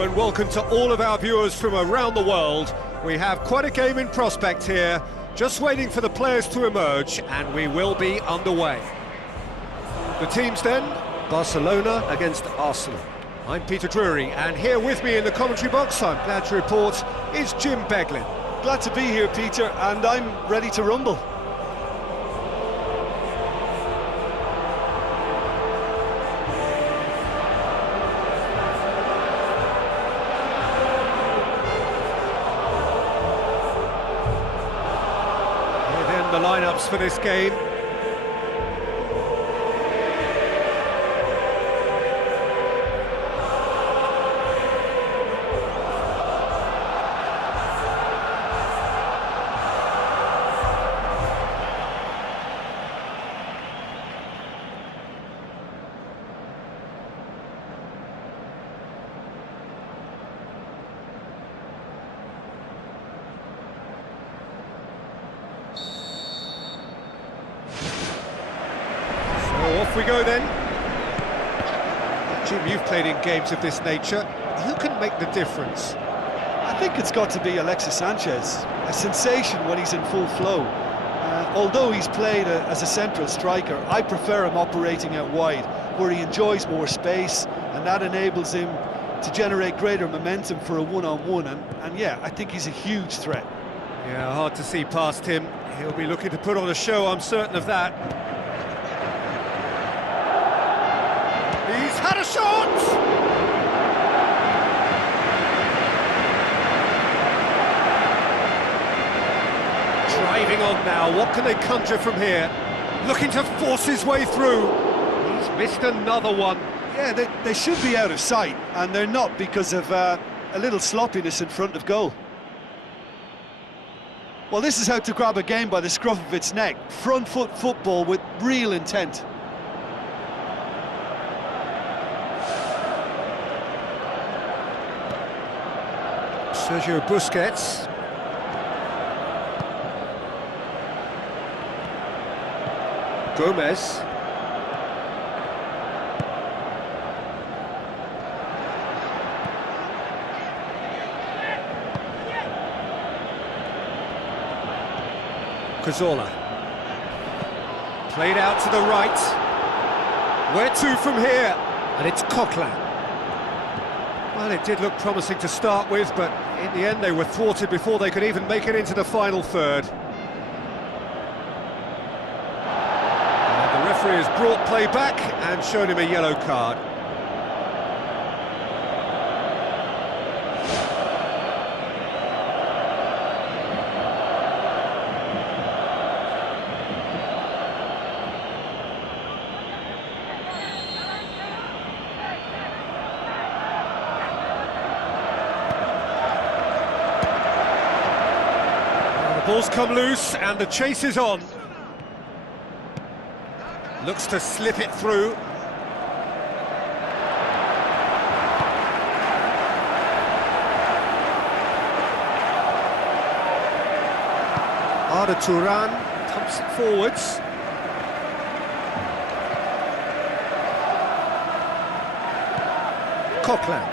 Hello and welcome to all of our viewers from around the world. We have quite a game in prospect here, just waiting for the players to emerge, and we will be underway. The teams then, Barcelona against Arsenal. I'm Peter Drury, and here with me in the commentary box, I'm glad to report, is Jim Beglin. Glad to be here, Peter, and I'm ready to rumble. The lineups for this game. Off we go then. Jim, you've played in games of this nature. Who can make the difference? I think it's got to be Alexis Sanchez. A sensation when he's in full flow. Although he's played as a central striker, I prefer him operating out wide, where he enjoys more space, and that enables him to generate greater momentum for a one-on-one. And yeah, I think he's a huge threat. Yeah, hard to see past him. He'll be looking to put on a show, I'm certain of that. He's had a shot! Driving on now, what can they conjure from here? Looking to force his way through. He's missed another one. Yeah, they should be out of sight, and they're not because of a little sloppiness in front of goal. Well, this is how to grab a game by the scruff of its neck. Front foot football with real intent. Sergio Busquets. Gomez. Cazorla. Played out to the right. Where to from here? And it's Coquelin. Well, it did look promising to start with, but in the end they were thwarted before they could even make it into the final third. And the referee has brought play back and shown him a yellow card. Ball's come loose and the chase is on. Looks to slip it through. Arda Turan pumps it forwards. Coquelin.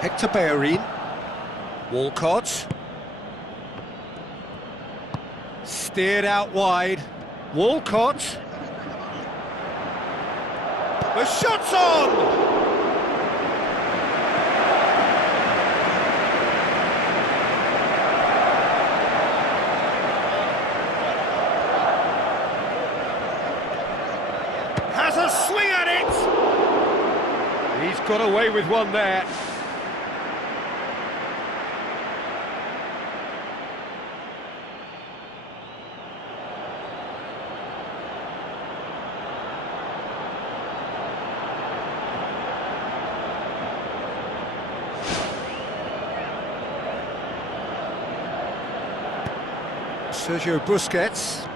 Hector Bellerin. Walcott. Steered out wide. Walcott. The shot's on! Has a swing at it! He's got away with one there. Sergio Busquets.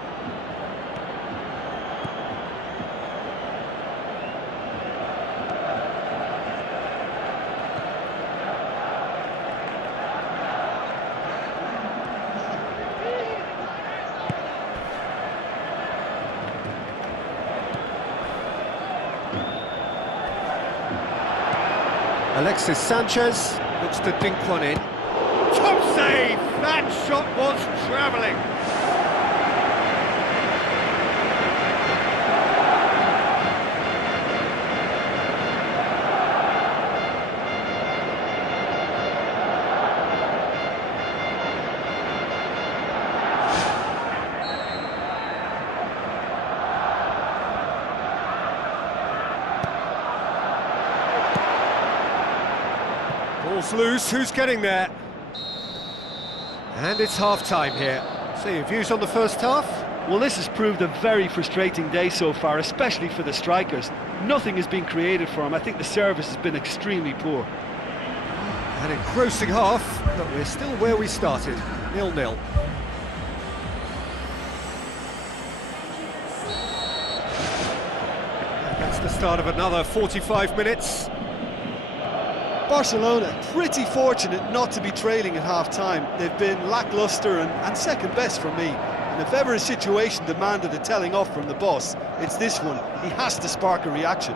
Alexis Sanchez looks to dink one in. Top save! That shot was travelling. Ball's loose, who's getting there? And it's half-time here. So your views on the first half? Well, this has proved a very frustrating day so far, especially for the strikers. Nothing has been created for them. I think the service has been extremely poor. An engrossing half, but we're still where we started, 0-0. And that's the start of another 45 minutes. Barcelona, pretty fortunate not to be trailing at half-time. They've been lacklustre and second best for me. And if ever a situation demanded a telling off from the boss, it's this one. He has to spark a reaction.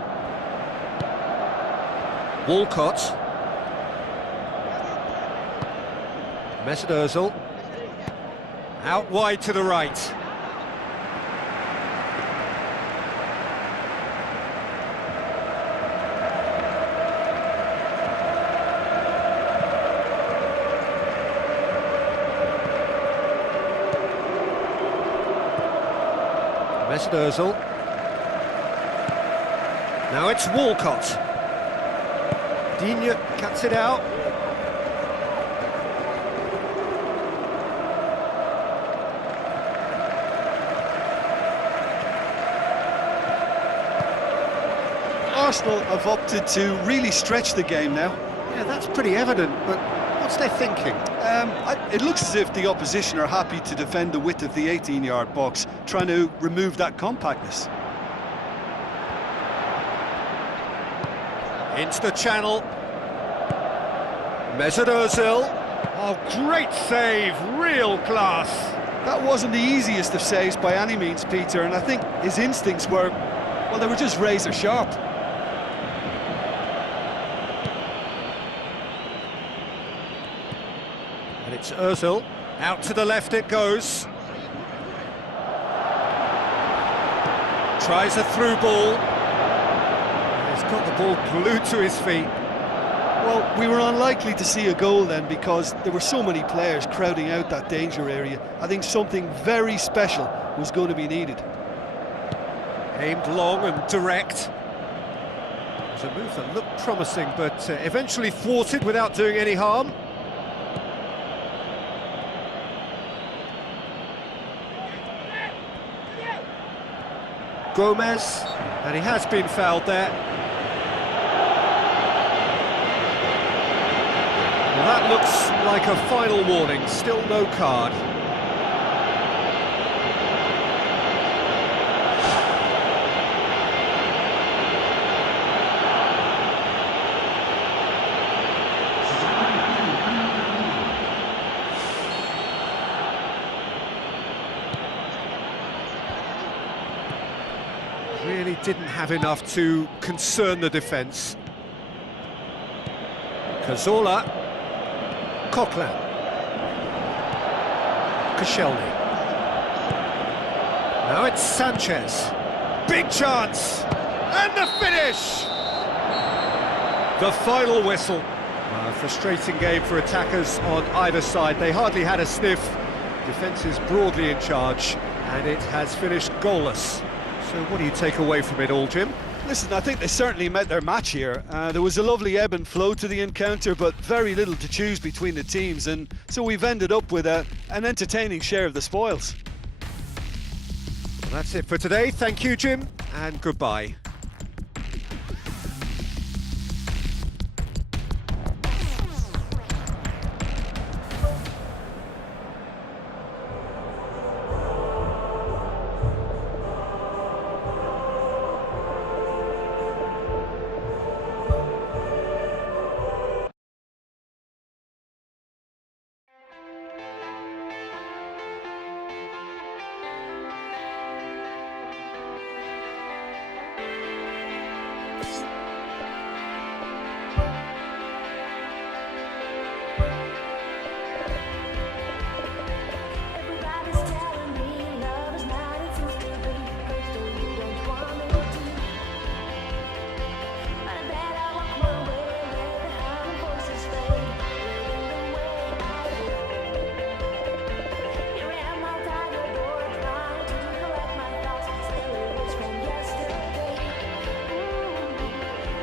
Walcott. Mesut Ozil. Out wide to the right. Mesut Ozil. Now it's Walcott. Digne cuts it out. Arsenal have opted to really stretch the game now. Yeah, that's pretty evident, but what's their thinking? It looks as if the opposition are happy to defend the width of the 18-yard box, trying to remove that compactness. Into the channel. Mesut Ozil. Oh, great save, real class. That wasn't the easiest of saves by any means, Peter, and I think his instincts were, well, they were just razor sharp. And it's Ozil. Out to the left it goes. Tries a through ball. He's got the ball glued to his feet. Well, we were unlikely to see a goal then because there were so many players crowding out that danger area. I think something very special was going to be needed. Aimed long and direct. It was a move that looked promising, but eventually thwarted without doing any harm. Gomez, and he has been fouled there. Well, that looks like a final warning, still no card. Really didn't have enough to concern the defence. Cazorla. Coquelin. Koscielny. Now it's Sanchez. Big chance! And the finish! The final whistle. A frustrating game for attackers on either side. They hardly had a sniff. Defence is broadly in charge, and it has finished goalless. So what do you take away from it all, Jim? Listen, I think they certainly met their match here. There was a lovely ebb and flow to the encounter, but very little to choose between the teams, and so we've ended up with an entertaining share of the spoils. Well, that's it for today. Thank you, Jim, and goodbye. Everybody's telling me love is not it seems to be. Cause though you don't want me to, but I bet I walk my way where the howling voices fade, living the way I do. Here I am outside your door, trying to collect my thoughts, still it was from yesterday.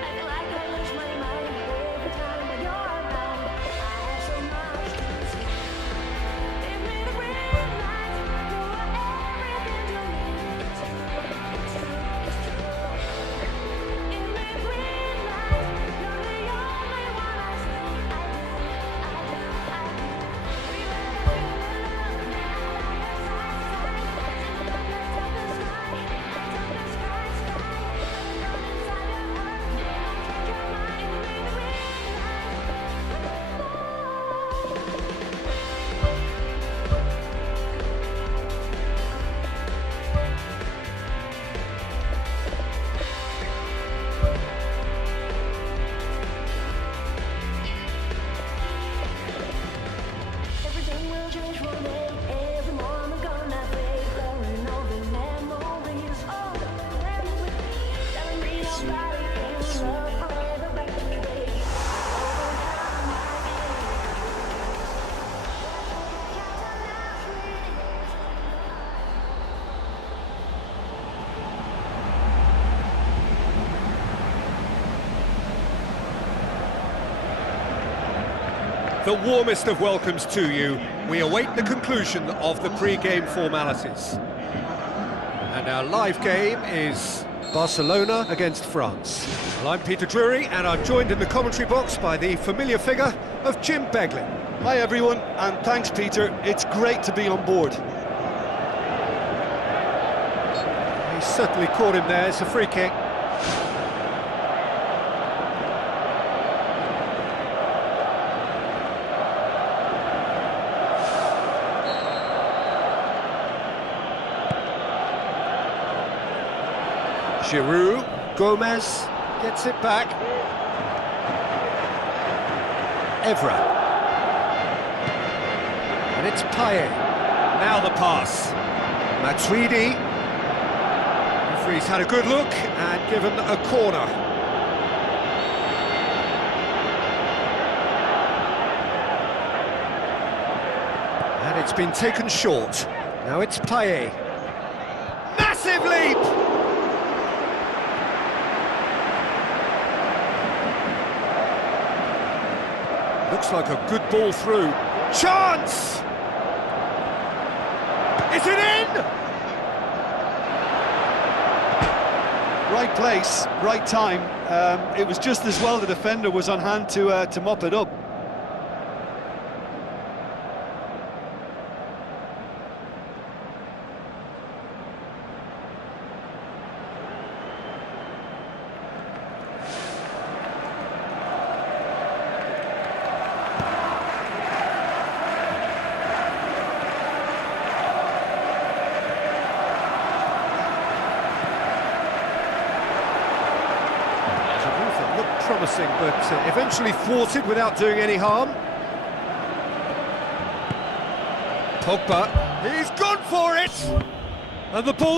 I feel like I lose my mind every time when you're around. I have so much to say. Give me the green light, you are everything to me. It's true. Give me the green light, you're the only one I see. I do. Feel it, I feel the love, by your side. Touch the sky, touch the sky. Come inside your heart, change your mind. Give me the green Everything will change one day. Every moment gonna fade. Blurring all the memories. Oh, memories. Telling me nobody can love forever back in the day. Over time I The warmest of welcomes to you. We await the conclusion of the pre-game formalities. And our live game is Barcelona against France. Well, I'm Peter Drury, and I'm joined in the commentary box by the familiar figure of Jim Beglin. Hi everyone, and thanks Peter, it's great to be on board. He certainly caught him there. It's a free kick. Giroud, Gomez gets it back. Evra. And it's Payet. Now the pass. Matuidi. Referee's had a good look and given a corner. And it's been taken short. Now it's Payet. Massive leap! Looks like a good ball through. Chance! Is it in? Right place, right time. It was just as well the defender was on hand to mop it up. Promising, but eventually thwarted without doing any harm. Pogba, he's gone for it! And the ball